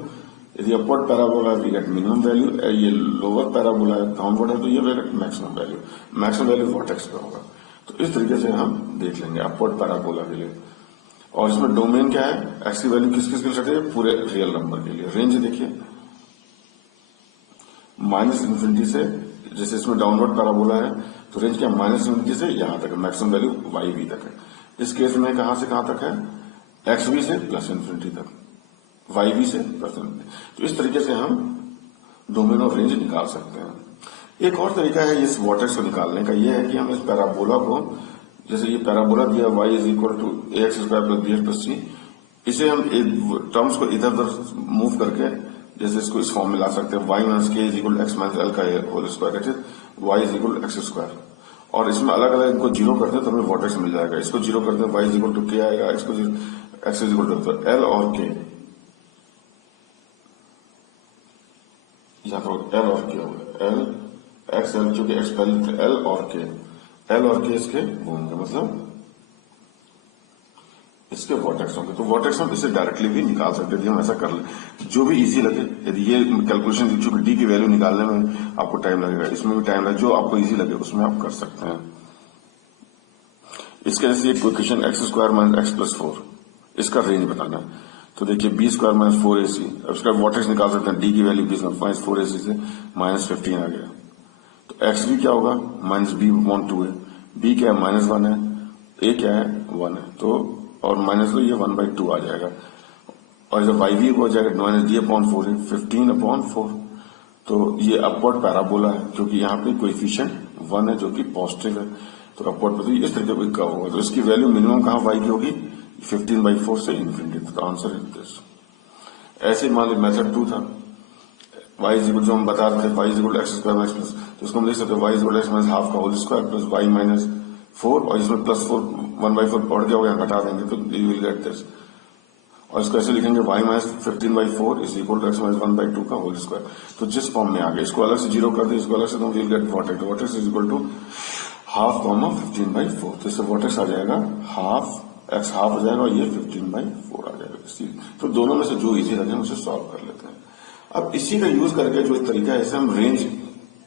यदि अपवर्ड पैराबोला है वी गेट मिनिमम वैल्यू, ये लोअर पैराबोला है डाउनवर्ड है तो ये maximum value, maximum value vertex पे होगा। तो इस तरीके से हम देख लेंगे अपवर्ड पैराबोला के लिए। और इसमें डोमेन क्या है, एक्स की वैल्यू किस किस के लिए, पूरे रियल नंबर के लिए। रेंज देखिए माइनस इन्फिनिटी से, जैसे इसमें डाउनवर्ड पैराबोला है तो रेंज क्या माइनस इन्फिनिटी से यहां तक है, मैक्सिमम वैल्यू वाई वी तक है। इस केस में कहां से कहां तक है, एक्स वी से प्लस इन्फिनिटी तक, वाई वी से प्लस इन्फिनिटी। तो इस तरीके से हम डोमेन और रेंज निकाल सकते हैं। एक और तरीका है इस वर्टेक्स को निकालने का, यह है कि हम इस पैराबोला को, जैसे ये पैराबोला दिया y is equal to a x square plus b x plus c, इसे हम टर्म्स को इधर उधर मूव करके जैसे इसको इस फॉर्म में ला सकते हैं, y minus k is equal to x minus l का whole square, that is y is equal to x square. और इसमें अलग अलग इनको जीरो करते हैं तो हमें वर्टेक्स मिल जाएगा। इसको जीरो करते हैं y is equal to k आएगा, x is equal to l और के, या तो एल और के होगा, एल एक्स एल, क्योंकि एक्स पहले एल और के इसके होंगे, मतलब इसके वर्टेक्स होंगे। तो वर्टेक्स हम इसे डायरेक्टली भी निकाल सकते हैं, हम ऐसा कर ले जो भी इजी लगे। यदि ये कैलकुलेशन, चूंकि डी की वैल्यू निकालने में आपको टाइम लगेगा, इसमें भी टाइम लगेगा, जो आपको इजी लगे उसमें आप कर सकते हैं। इसके जैसे एक question x square minus x plus 4, इसका रेंज बताना है। तो देखिए बी स्क्वायर माइनस 4ac, अब इसका वर्टेक्स निकाल सकते हैं, डी की value B square minus 4ac से माइनस 15 आ गया। तो एक्स भी क्या होगा, माइनस बी अपॉन 2 है, बी क्या है माइनस 1 है, ए क्या है 1 है, तो और माइनस लो ये 1/2 आ जाएगा। और जब वाई वी हो जाएगा माइनस डी अपॉन 4 है, 15/4। तो ये अपवर्ड पैराबोला है, क्योंकि यहाँ पे कोएफिशिएंट 1 है जो कि पॉजिटिव है, तो अपवर्ड पे तो इस तरीके का होगा। तो इसकी वैल्यू मिनिमम कहाँ वाई की होगी, 15/4 से इन्फिनिटी। तो आंसर इज दिस। ऐसे मान लीजिए मेथड 2 था, y इज इक्वल, जो हम बता रहे थे y is equal x square minus plus, तो इसको हम लिख सकते हैं y is equal x minus half का whole square plus y minus 4, और इसमें प्लस 4 1/4 बढ़ गया होगा, यहाँ घटा देंगे तो यू विल गेट दिस। और इसको ऐसे लिखेंगे y minus 15/4 is equal to x minus 1/2 का होल स्क्वायर। तो जिस फॉर्म में आ गया, इसको अलग से जीरो कर दे, इसको अलग से, तो will get vertex is equal to half comma 15/4। तो इससे वर्टेक्स आ जाएगा हाफ, एक्स हाफ हो जाएगा और ये 15/4 आ जाएगा। तो दोनों में से जो इजी लगे उसे सॉल्व कर लेते हैं। अब इसी का यूज करके जो तरीका है, ऐसे हम रेंज,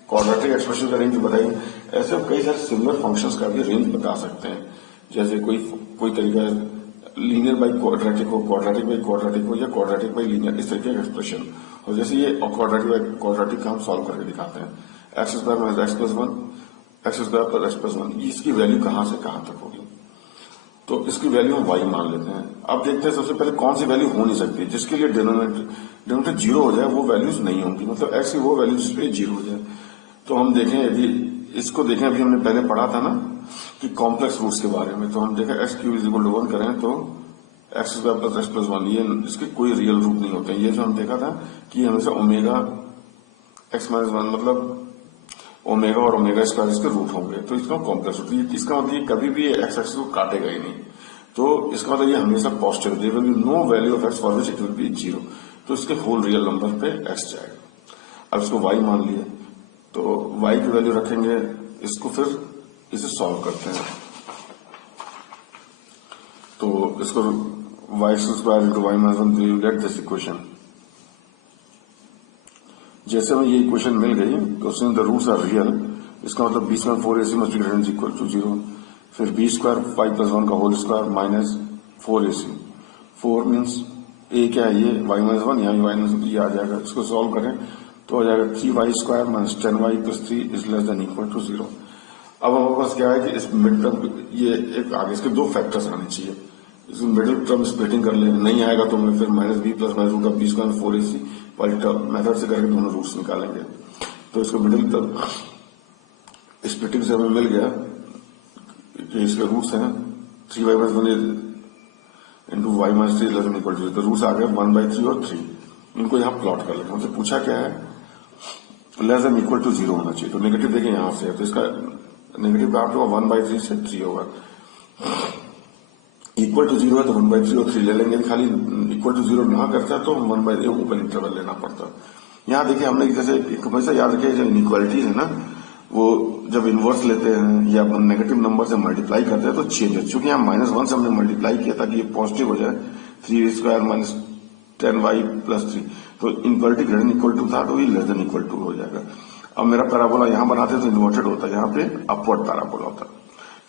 क्वाड्रेटिक एक्सप्रेशन का रेंज बताइए, ऐसे हम कई सारे सिमिलर फंक्शंस का भी रेंज बता सकते हैं। जैसे कोई तरीका लीनियर बाई क्वाड्रेटिक हो, क्वाड्रेटिक बाई क्वाड्रेटिक हो, या क्वाड्रेटिक बाई लीनियर, इस तरीके का एक्सप्रेशन। और जैसे ये क्वाड्रेटिक बाई क्वाड्रेटिक का हम सॉल्व करके दिखाते हैं, x square minus x plus 1, x square plus x plus 1, इसकी वैल्यू कहां से कहां तक होगी। तो इसकी वैल्यू हम y मान लेते हैं। अब देखते हैं सबसे पहले कौन सी वैल्यू हो नहीं सकती, जिसके लिए डिनोमिनेटर जीरो हो जाए वो वैल्यूज नहीं होंगी, मतलब x की वो वैल्यू जिसपे जीरो हो जाए। तो हम देखें, यदि इसको देखें, अभी हमने पहले पढ़ा था ना कि कॉम्प्लेक्स रूट्स के बारे में, तो हम देखें x cube is equal to 1 करें तो x square plus x plus 1, ये इसके कोई रियल रूट नहीं होते हैं। ये जो हम देखा था कि हमेशा ओमेगा एक्स माइनस 1, मतलब ओमेगा और ओमेगा स्क्वायर इसके रूट होंगे, तो इसका कॉम्प्लेक्स रूट, इसका मतलब कभी भी एक्स एक्स को काटेगा ही नहीं। तो इसका मतलब ये हमेशा positive, there will be no value of x for which it will be 0, तो इसके होल रियल नंबर पे एक्स जाएगा। अब इसको वाई मान लिया, तो वाई की वैल्यू रखेंगे, इसको फिर इसे सॉल्व करते हैं। तो इसको y square into y minus 1, you get this equation. जैसे हमें ये इक्वेशन मिल गई, तो since the roots are real, इसका मतलब b square 4ac must be greater than equal to 0, फिर बी स्क्वायर 5 प्लस 1 का whole square minus 4ac, 4 means a क्या है, ये y माइनस वन, यहाँ y माइनस ये आ जाएगा। इसको सॉल्व करें तो हो जाएगा 3y square minus 10y plus 3 is less than equal to 0। अब हमारे पास क्या है कि इस मिड टर्म, ये एक आगे इसके दो फैक्टर्स आने चाहिए, इसमें मिडिल टर्म स्प्लिटिंग कर ले, नहीं आएगा तो मैं फिर minus b plus minus root of b square 4ac वाली टर्म मेथड से करके दोनों रूट्स निकालेंगे। तो इसको मिडिल टर्म स्प्लिटिंग से हमें मिल गया कि इसके रूट्स हैं 3y minus one into y minus 3 less than equal to, तो रूट्स आ गए 1/3 और 3। इनको यहाँ प्लॉट कर लेंगे। हमसे पूछा क्या है, लेस देन इक्वल टू 0 होना चाहिए, तो नेगेटिव देखें यहाँ से, तो इसका नेगेटिव का आपको 1/3 से 3 होगा। इक्वल टू 0 है तो 1/3 और 3 ले लेंगे, खाली इक्वल टू 0 ना करता तो 1/3 ओपन इंटरवल लेना पड़ता। यहाँ देखिए हमने जैसे एक हमेशा याद रखिए, जो इनइक्वालिटीज है ना, वो जब इनवर्स लेते हैं या नेगेटिव नंबर से मल्टीप्लाई करते हैं तो चेंज है। चूंकि यहाँ -1 से हमने मल्टीप्लाई किया था कि ये पॉजिटिव हो जाए, 3 स्क्वायर माइनस 10y प्लस 3, तो inequality greater than equal to था तो ये लेस देन इक्वल टू हो जाएगा। अब मेरा पैराबोला यहाँ बनाते तो इन्वर्टेड होता है, यहाँ पे अपवर्ड पैराबोला होता,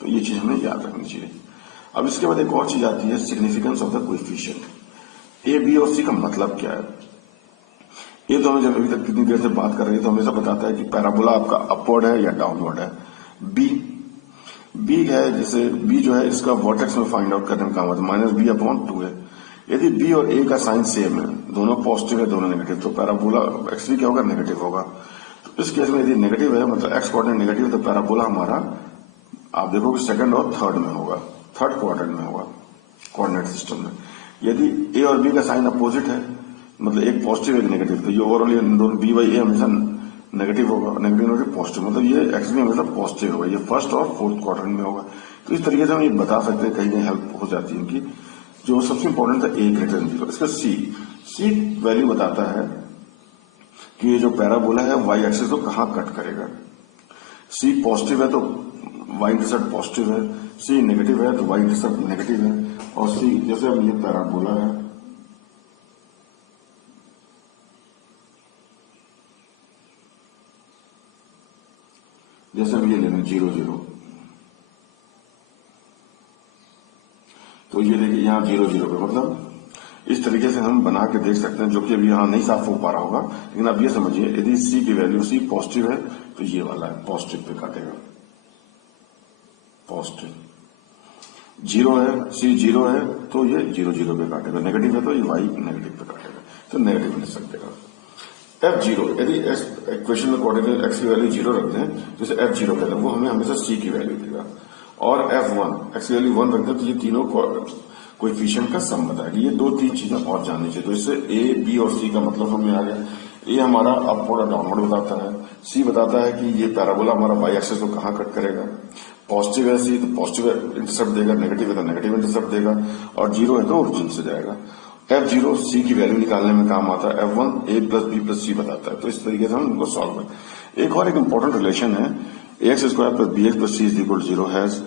तो ये चीज हमें याद रखनी चाहिए। अब इसके बाद एक और चीज आती है, significance of the coefficient. A, B और सी का मतलब क्या है, ये तो हमें जब अभी तक कितनी देर से बात कर रही है तो हमेशा बताता है कि पैराबोला आपका अपवर्ड है या डाउनवर्ड है। बी है, जैसे बी जो है इसका वर्टेक्स में फाइंड आउट करने का काम होता है, -b/2 है। यदि बी और ए का साइन सेम है, दोनों पॉजिटिव है दोनों नेगेटिव, तो पैराबोला एक्चुअली क्या होगा, नेगेटिव होगा। तो इस केस में यदि नेगेटिव है, मतलब एक्स कोऑर्डिनेट नेगेटिव है, तो पैराबोला हमारा आप देखोगे सेकंड और थर्ड में होगा, थर्ड क्वाड्रेंट में होगा कोऑर्डिनेट सिस्टम में। यदि ए और बी का साइन अपोजिट है, मतलब एक पॉजिटिव एक नेगेटिव, तो ये ओवरऑल ये दोनों बी बाई ए हमेशा नेगेटिव होगा, नेगेटिव पॉजिटिव, मतलब ये एक्चुअली हमेशा पॉजिटिव होगा, ये फर्स्ट और फोर्थ क्वाड्रेंट में होगा। तो इस तरीके से हम ये बता सकते हैं, कहीं हेल्प हो जाती है इनकी। जो सबसे इंपॉर्टेंट था ए ग्रेटर देन 0, इसका सी वैल्यू बताता है कि ये जो पैराबोला है वाई एक्सिस को कहाँ कट करेगा। सी पॉजिटिव है तो वाई इंटरसेप्ट पॉजिटिव है, सी नेगेटिव है तो वाई इंटरसेप्ट नेगेटिव है। और सी जैसे अब ये पैराबोला है, जैसे हम ये ले लें 0 0, तो ये देखिए यहाँ 0 0 पे, मतलब इस तरीके से हम बना के देख सकते हैं, जो कि अभी यहाँ नहीं साफ हो पा रहा होगा, लेकिन आप ये समझिए यदि सी की वैल्यू, सी पॉजिटिव है तो ये वाला है पॉजिटिव पे काटेगा, पॉजिटिव। 0 है, सी 0 है तो ये 0 0 पे काटेगा, नेगेटिव है तो ये वाई नेगेटिव पे काटेगा, तो नेगेटिव लिख सकते हैं। F0, यदि इक्वेशन में कोऑर्डिनेट x की वैल्यू 0 रखते हैं, जैसे F0 कहते हैं, वो हमें हमेशा c की वैल्यू देगा। और F1, x की वैल्यू 1 रखते हैं, तो ये तीनों कोएफिशिएंट का सम बताएगा। ये 2-3 चीजें और जाननी चाहिए। तो इससे a, b और c का मतलब हमें आ गया। ए हमारा अपवर्ड और डाउनवर्ड बताता है, सी बताता है कि ये पैराबोला हमारा वाई एक्सिस को कहाँ कट करेगा, पॉजिटिव है सी तो पॉजिटिव इंटरसेप्ट देगा, नेगेटिव है तो नेगेटिव इंटरसेप्ट देगा, और 0 है तो ओरिजिन से जाएगा। F0 सी की वैल्यू निकालने में काम आता है, F1 a plus b plus c बताता है। तो इस तरीके से हम इनको सॉल्व करें। एक और एक इंपॉर्टेंट रिलेशन है, ax square plus bx plus c is equal to 0 has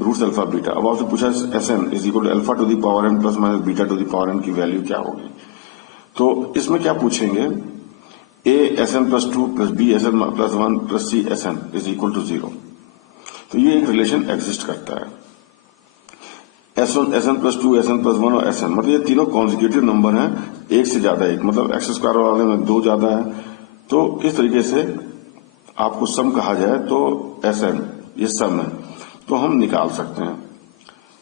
roots alpha beta. अब आपसे पूछा Sn is equal to alpha to the power n plus minus beta to the power n की value क्या होगी। तो इसमें क्या पूछेंगे, a Sn plus 2 plus b Sn plus 1 plus c Sn is equal to 0। तो ये एक रिलेशन एग्जिस्ट करता है। Sn प्लस 2 Sn प्लस 1 और Sn, मतलब ये तीनों कॉन्जिक्यूटिव नंबर हैं, एक से ज्यादा एक, मतलब एक्स स्क्वायर वाले में 2 ज्यादा है। तो इस तरीके से आपको सम कहा जाए तो Sn ये सम है, तो हम निकाल सकते हैं।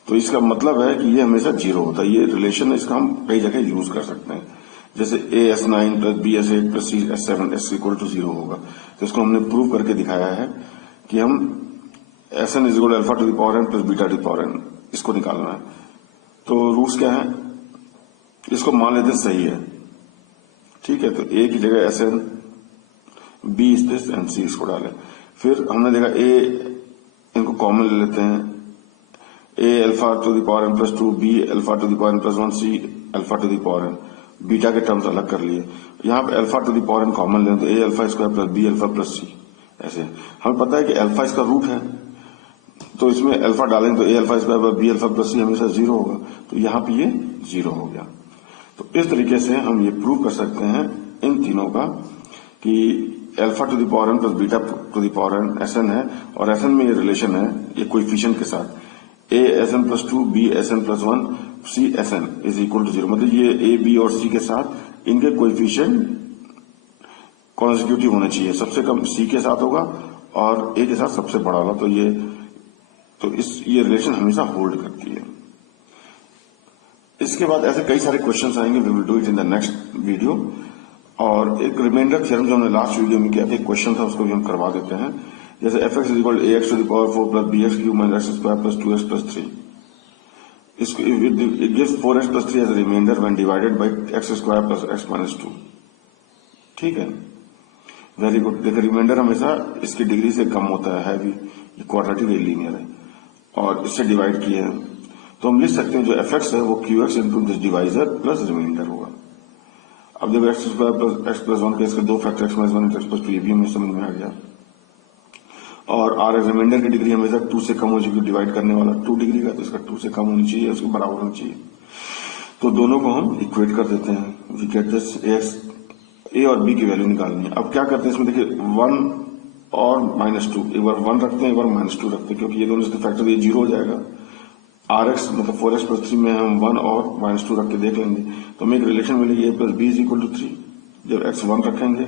तो इसका मतलब है कि ये हमेशा 0 होता है। ये रिलेशन इसका हम कई जगह यूज कर सकते हैं, जैसे a S9 plus b S8 plus c S7 s equal to 0 होगा। तो इसको हमने प्रूव करके दिखाया है कि हम Sn is equal alpha to the power n plus beta to the power n इसको निकालना है। तो रूट्स क्या है, इसको मान लेते सही है, ठीक है। तो a की जगह Sn, b is this and c इसको डालें। फिर हमने देखा a, इनको कॉमन ले लेते हैं, a alpha to the power n plus 2, b alpha to the power n plus 1, c alpha to the power n, beta के टर्म्स अलग कर लिए। यहाँ पे alpha to the power n common लें तो a alpha square plus b alpha plus c। ऐसे हमें पता है कि अल्फा इसका रूट है, तो इसमें अल्फा डालेंगे तो a alpha square plus b alpha plus c हमेशा 0 होगा, तो यहाँ पे ये 0 हो गया। तो इस तरीके से हम ये प्रूव कर सकते हैं इन तीनों का कि alpha to the power n plus beta to the power n Sn है, और Sn में ये रिलेशन है ये कोएफिशिएंट के साथ, a Sn plus 2 b Sn plus 1 c s n is equal to 0, मतलब ये ए बी और सी के साथ इनके कोएफिशिएंट कॉन्जिक्यूटिव होने चाहिए, सबसे कम सी के साथ होगा और ए के साथ सबसे बड़ा होगा, तो ये रिलेशन हमेशा होल्ड करती है। इसके बाद ऐसे कई सारे क्वेश्चंस आएंगे, we will do it in the next video. और एक रिमाइंडर थ्योरम जो हमने लास्ट वीडियो में किया था, एक क्वेश्चन था, उसको भी हम करवा देते हैं। जैसे f x is equal to a x to the power 4 plus b x cube minus x square plus 2x plus 3, इसको it gives 4x plus 3 as a remainder when divided by x square plus x minus 2। ठीक है, very good. देखिए reminder हमेशा इसकी degree से कम होता है भी, ये क्वाड्रेटिक लीनियर है और इससे डिवाइड किए हैं, तो हम लिख सकते हैं जो एफ एक्स है वो q x into this divisor plus remainder होगा। अब जब x square plus x plus 1 के इसके दो factor x minus 1 x plus 2 ये भी हमें समझ में आ गया। और आर रिमाइंडर की डिग्री हमेशा 2 से कम हो चुकी, डिवाइड करने वाला 2 डिग्री का, तो इसका 2 से कम होनी चाहिए, उसके बराबर होनी चाहिए। तो दोनों को हम इक्वेट कर देते हैं, वी गेट दिस एक्स, ए और बी की वैल्यू निकालनी है। अब क्या करते हैं इसमें, देखिए 1 और -2, एक बार 1 रखते हैं, एक बार -2 रखते हैं, क्योंकि ये दोनों इसके फैक्टर, ये 0 हो जाएगा। आर एक्स मतलब 4x प्लस 3 में हम 1 और -2 रख के देख लेंगे, तो हमें एक रिलेशन मिलेगी a plus b is equal to 3। जब x 1 रखेंगे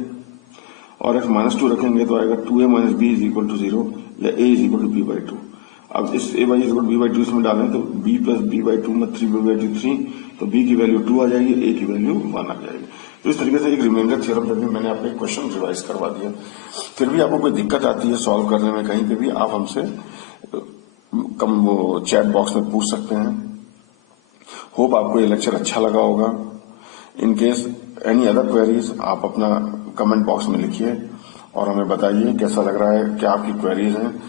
और x -2 रखेंगे तो आएगा 2a minus b is equal to 0 या a is equal to b by 2। अब इस a by is equal to b by 2 इसमें डालें तो b प्लस b बाई 2 में 3b बाई 2 3, तो b की वैल्यू 2 आ जाएगी, a की वैल्यू 1 आ जाएगी। तो इस तरीके से एक रिमाइंडर थ्योरम पे भी मैंने आपको एक क्वेश्चन रिवाइज करवा दिया। फिर भी आपको कोई दिक्कत आती है सॉल्व करने में कहीं पे भी, आप हमसे वो चैट बॉक्स में पूछ सकते हैं। होप आपको ये लेक्चर अच्छा लगा होगा। In case any other queries आप अपना कमेंट बॉक्स में लिखिए और हमें बताइए कैसा लग रहा है, क्या आपकी क्वेरीज हैं।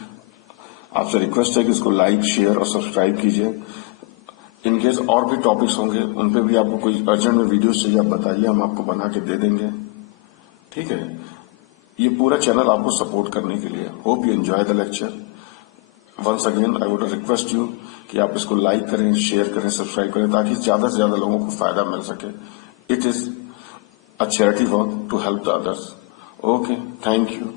आपसे रिक्वेस्ट है कि इसको लाइक, शेयर और सब्सक्राइब कीजिए। इन केस और भी टॉपिक्स होंगे उन पे भी आपको कोई अर्जेंट में वीडियोस चाहिए, आप बताइए, हम आपको बना के दे देंगे। ठीक है, ये पूरा चैनल आपको सपोर्ट करने के लिए। Hope you enjoy the lecture. Once again I would request you कि आप इसको लाइक करें, शेयर करें, सब्सक्राइब करें, ताकि ज्यादा से ज्यादा लोगों को फायदा मिल सके। It is a charity work to help the others. Okay, thank you.